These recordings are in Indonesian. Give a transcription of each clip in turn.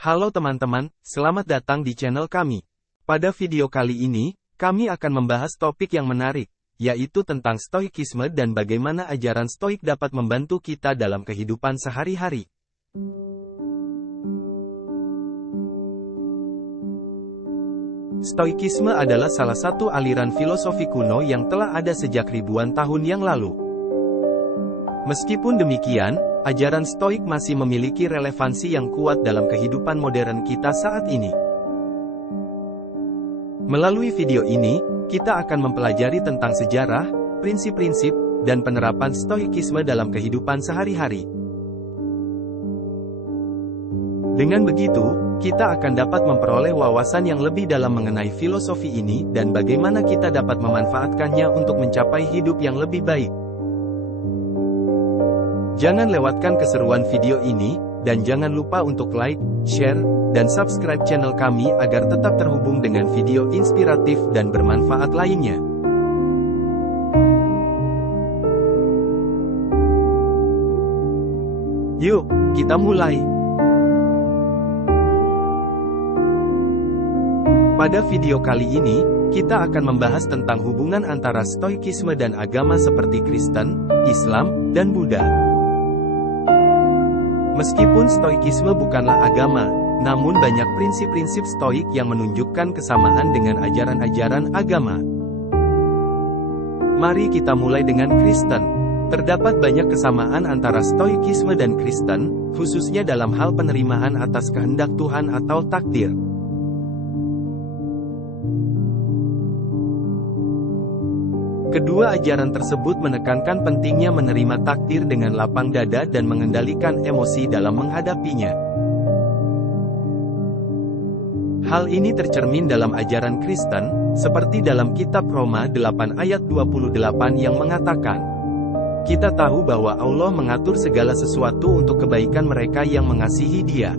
Halo teman-teman, selamat datang di channel kami. Pada video kali ini, kami akan membahas topik yang menarik, yaitu tentang stoikisme dan bagaimana ajaran stoik dapat membantu kita dalam kehidupan sehari-hari. Stoikisme adalah salah satu aliran filosofi kuno yang telah ada sejak ribuan tahun yang lalu. Meskipun demikian, ajaran stoik masih memiliki relevansi yang kuat dalam kehidupan modern kita saat ini. Melalui video ini, kita akan mempelajari tentang sejarah, prinsip-prinsip, dan penerapan stoikisme dalam kehidupan sehari-hari. Dengan begitu, kita akan dapat memperoleh wawasan yang lebih dalam mengenai filosofi ini dan bagaimana kita dapat memanfaatkannya untuk mencapai hidup yang lebih baik. Jangan lewatkan keseruan video ini, dan jangan lupa untuk like, share, dan subscribe channel kami agar tetap terhubung dengan video inspiratif dan bermanfaat lainnya. Yuk, kita mulai. Pada video kali ini, kita akan membahas tentang hubungan antara stoikisme dan agama seperti Kristen, Islam, dan Buddha. Meskipun stoikisme bukanlah agama, namun banyak prinsip-prinsip stoik yang menunjukkan kesamaan dengan ajaran-ajaran agama. Mari kita mulai dengan Kristen. Terdapat banyak kesamaan antara stoikisme dan Kristen, khususnya dalam hal penerimaan atas kehendak Tuhan atau takdir. Kedua ajaran tersebut menekankan pentingnya menerima takdir dengan lapang dada dan mengendalikan emosi dalam menghadapinya. Hal ini tercermin dalam ajaran Kristen, seperti dalam kitab Roma 8 ayat 28 yang mengatakan, "Kita tahu bahwa Allah mengatur segala sesuatu untuk kebaikan mereka yang mengasihi Dia."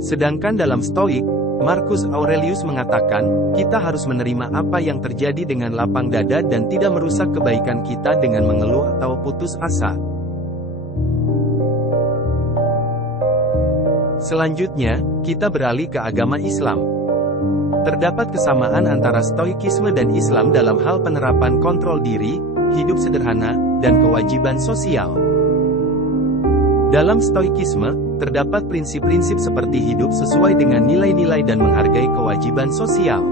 Sedangkan dalam Stoik, Marcus Aurelius mengatakan, kita harus menerima apa yang terjadi dengan lapang dada dan tidak merusak kebaikan kita dengan mengeluh atau putus asa. Selanjutnya, kita beralih ke agama Islam. Terdapat kesamaan antara stoikisme dan Islam dalam hal penerapan kontrol diri, hidup sederhana, dan kewajiban sosial. Dalam stoikisme, terdapat prinsip-prinsip seperti hidup sesuai dengan nilai-nilai dan menghargai kewajiban sosial.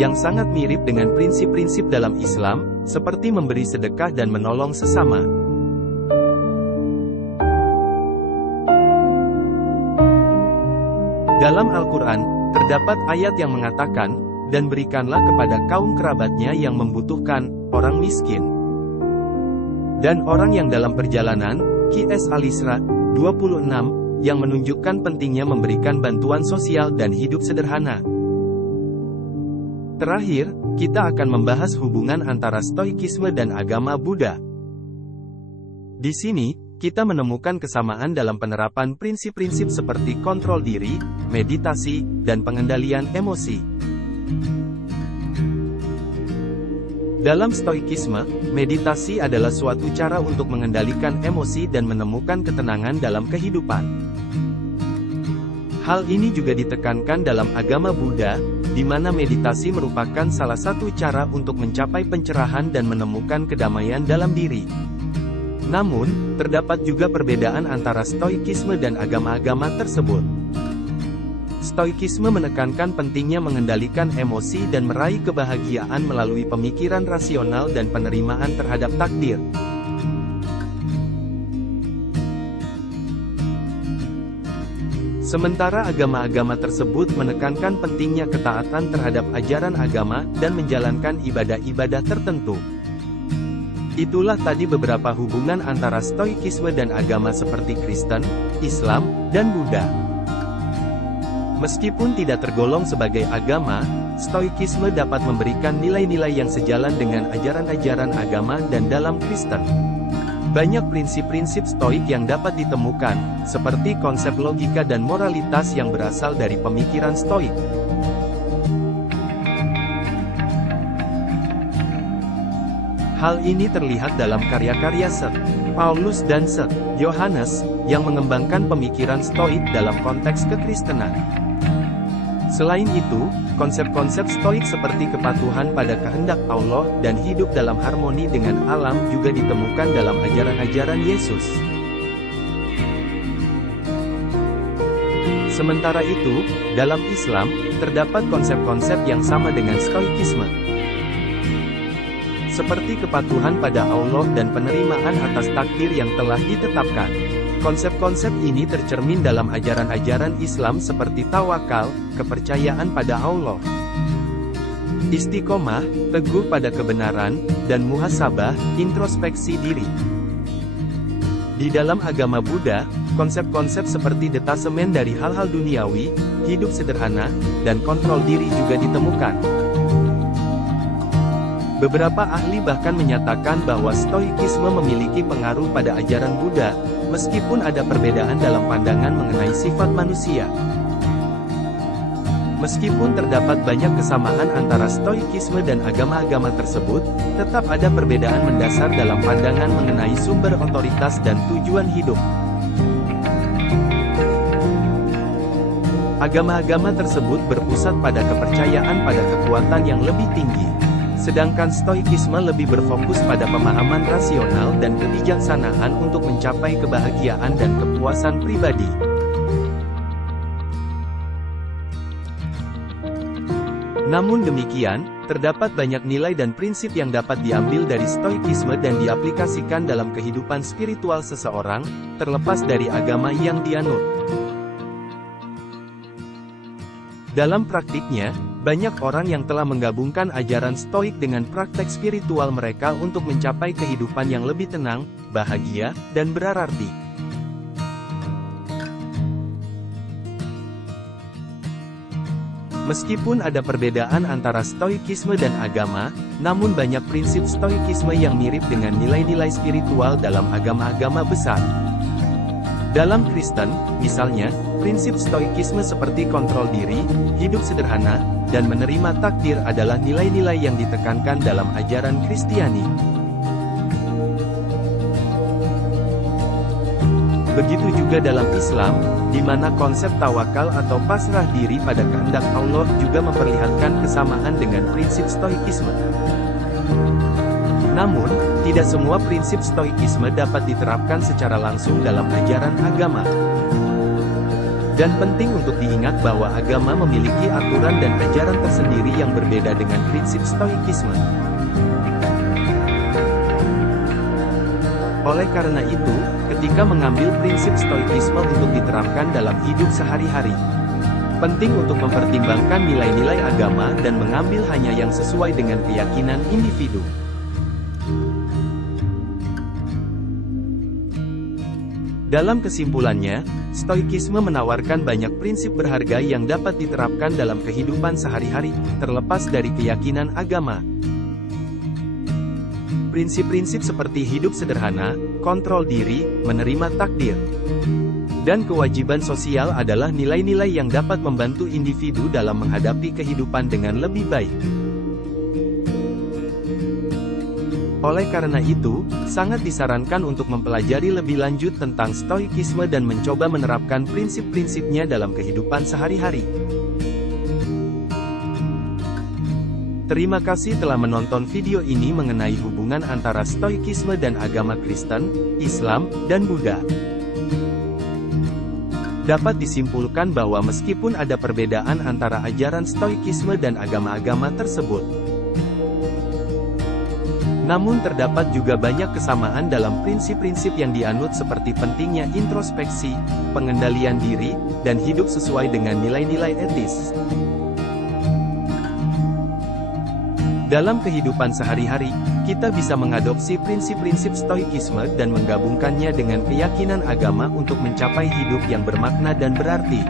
Yang sangat mirip dengan prinsip-prinsip dalam Islam, seperti memberi sedekah dan menolong sesama. Dalam Al-Quran, terdapat ayat yang mengatakan, "Dan berikanlah kepada kaum kerabatnya yang membutuhkan, orang miskin, dan orang yang dalam perjalanan." Qs Al-Isra 26, yang menunjukkan pentingnya memberikan bantuan sosial dan hidup sederhana. Terakhir, kita akan membahas hubungan antara stoikisme dan agama Buddha. Di sini, kita menemukan kesamaan dalam penerapan prinsip-prinsip seperti kontrol diri, meditasi, dan pengendalian emosi. Dalam stoikisme, meditasi adalah suatu cara untuk mengendalikan emosi dan menemukan ketenangan dalam kehidupan. Hal ini juga ditekankan dalam agama Buddha, di mana meditasi merupakan salah satu cara untuk mencapai pencerahan dan menemukan kedamaian dalam diri. Namun, terdapat juga perbedaan antara stoikisme dan agama-agama tersebut. Stoikisme menekankan pentingnya mengendalikan emosi dan meraih kebahagiaan melalui pemikiran rasional dan penerimaan terhadap takdir. Sementara agama-agama tersebut menekankan pentingnya ketaatan terhadap ajaran agama dan menjalankan ibadah-ibadah tertentu. Itulah tadi beberapa hubungan antara stoikisme dan agama seperti Kristen, Islam, dan Buddha. Meskipun tidak tergolong sebagai agama, stoikisme dapat memberikan nilai-nilai yang sejalan dengan ajaran-ajaran agama dan dalam Kristen. Banyak prinsip-prinsip stoik yang dapat ditemukan, seperti konsep logika dan moralitas yang berasal dari pemikiran stoik. Hal ini terlihat dalam karya-karya Paulus dan St. Yohanes, yang mengembangkan pemikiran Stoik dalam konteks kekristenan. Selain itu, konsep-konsep Stoik seperti kepatuhan pada kehendak Allah dan hidup dalam harmoni dengan alam juga ditemukan dalam ajaran-ajaran Yesus. Sementara itu, dalam Islam, terdapat konsep-konsep yang sama dengan Stoikisme. Seperti kepatuhan pada Allah dan penerimaan atas takdir yang telah ditetapkan. Konsep-konsep ini tercermin dalam ajaran-ajaran Islam seperti tawakal, kepercayaan pada Allah, istiqomah, teguh pada kebenaran, dan muhasabah, introspeksi diri. Di dalam agama Buddha, konsep-konsep seperti detasemen dari hal-hal duniawi, hidup sederhana, dan kontrol diri juga ditemukan. Beberapa ahli bahkan menyatakan bahwa Stoikisme memiliki pengaruh pada ajaran Buddha, meskipun ada perbedaan dalam pandangan mengenai sifat manusia. Meskipun terdapat banyak kesamaan antara Stoikisme dan agama-agama tersebut, tetap ada perbedaan mendasar dalam pandangan mengenai sumber otoritas dan tujuan hidup. Agama-agama tersebut berpusat pada kepercayaan pada kekuatan yang lebih tinggi. Sedangkan Stoikisme lebih berfokus pada pemahaman rasional dan kebijaksanaan untuk mencapai kebahagiaan dan kepuasan pribadi. Namun demikian, terdapat banyak nilai dan prinsip yang dapat diambil dari Stoikisme dan diaplikasikan dalam kehidupan spiritual seseorang, terlepas dari agama yang dianut. Dalam praktiknya, banyak orang yang telah menggabungkan ajaran Stoik dengan praktek spiritual mereka untuk mencapai kehidupan yang lebih tenang, bahagia, dan berarti. Meskipun ada perbedaan antara Stoikisme dan agama, namun banyak prinsip Stoikisme yang mirip dengan nilai-nilai spiritual dalam agama-agama besar. Dalam Kristen, misalnya, prinsip Stoikisme seperti kontrol diri, hidup sederhana, dan menerima takdir adalah nilai-nilai yang ditekankan dalam ajaran Kristiani. Begitu juga dalam Islam, di mana konsep tawakal atau pasrah diri pada kehendak Allah juga memperlihatkan kesamaan dengan prinsip Stoikisme. Namun, tidak semua prinsip Stoikisme dapat diterapkan secara langsung dalam ajaran agama. Dan penting untuk diingat bahwa agama memiliki aturan dan ajaran tersendiri yang berbeda dengan prinsip Stoikisme. Oleh karena itu, ketika mengambil prinsip Stoikisme untuk diterapkan dalam hidup sehari-hari, penting untuk mempertimbangkan nilai-nilai agama dan mengambil hanya yang sesuai dengan keyakinan individu. Dalam kesimpulannya, Stoikisme menawarkan banyak prinsip berharga yang dapat diterapkan dalam kehidupan sehari-hari, terlepas dari keyakinan agama. Prinsip-prinsip seperti hidup sederhana, kontrol diri, menerima takdir, dan kewajiban sosial adalah nilai-nilai yang dapat membantu individu dalam menghadapi kehidupan dengan lebih baik. Oleh karena itu, sangat disarankan untuk mempelajari lebih lanjut tentang Stoikisme dan mencoba menerapkan prinsip-prinsipnya dalam kehidupan sehari-hari. Terima kasih telah menonton video ini mengenai hubungan antara Stoikisme dan agama Kristen, Islam, dan Buddha. Dapat disimpulkan bahwa meskipun ada perbedaan antara ajaran Stoikisme dan agama-agama tersebut, namun terdapat juga banyak kesamaan dalam prinsip-prinsip yang dianut seperti pentingnya introspeksi, pengendalian diri, dan hidup sesuai dengan nilai-nilai etis. Dalam kehidupan sehari-hari, kita bisa mengadopsi prinsip-prinsip Stoikisme dan menggabungkannya dengan keyakinan agama untuk mencapai hidup yang bermakna dan berarti.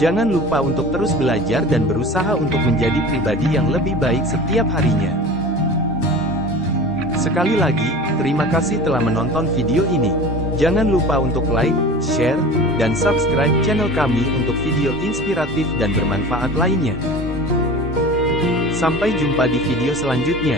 Jangan lupa untuk terus belajar dan berusaha untuk menjadi pribadi yang lebih baik setiap harinya. Sekali lagi, terima kasih telah menonton video ini. Jangan lupa untuk like, share, dan subscribe channel kami untuk video inspiratif dan bermanfaat lainnya. Sampai jumpa di video selanjutnya.